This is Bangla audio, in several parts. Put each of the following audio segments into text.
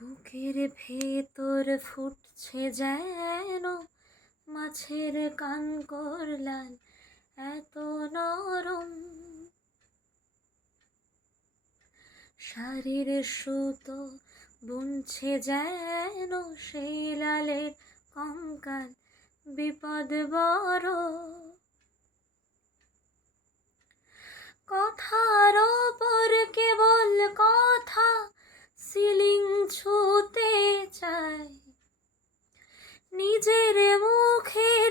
বুকের ভেতর ফুটছে যেন মাছের কানকর লাল, এত নরম শাড়ির সুতো বুনছে যেন সেই লালের কঙ্কাল, বিপদ বড় কথার ওপর কেবল কথা, সিলিং ছুঁতে চায় নিজের মুখের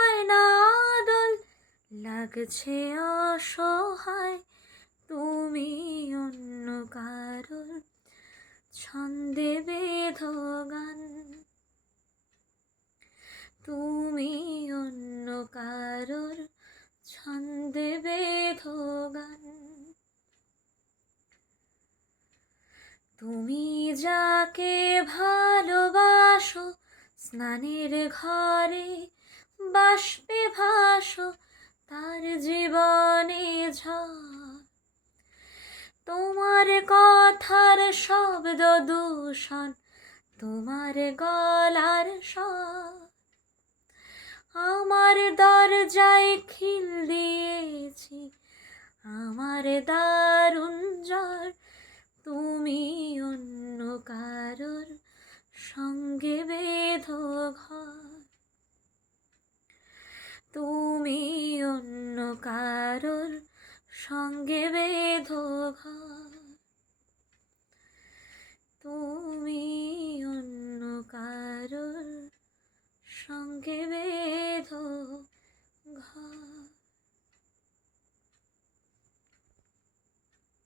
আয়না আদল, লাগছে অসহায়। তুমি অন্য কারোর ছন্দে বেঁধো গান, তুমি অন্য কারোর ছন্দে বেঁধো গান। তুমি যাকে ভালোবাসো স্নানের ঘরে বাষ্পে ভাসো, তার জীবনে ঝড়। তোমার কথার শব্দ দূষণ, তোমার গলার স্বর আমার দরজায় খিল দিয়েছি, আমার দারুণ জ্বর। তুমি অন্য কারোর সঙ্গে বেঁধো ঘর, তুমি অন্য কারোর সঙ্গে বেঁধো ঘর, তুমি অন্য কারোর সঙ্গে বেঁধো ঘর।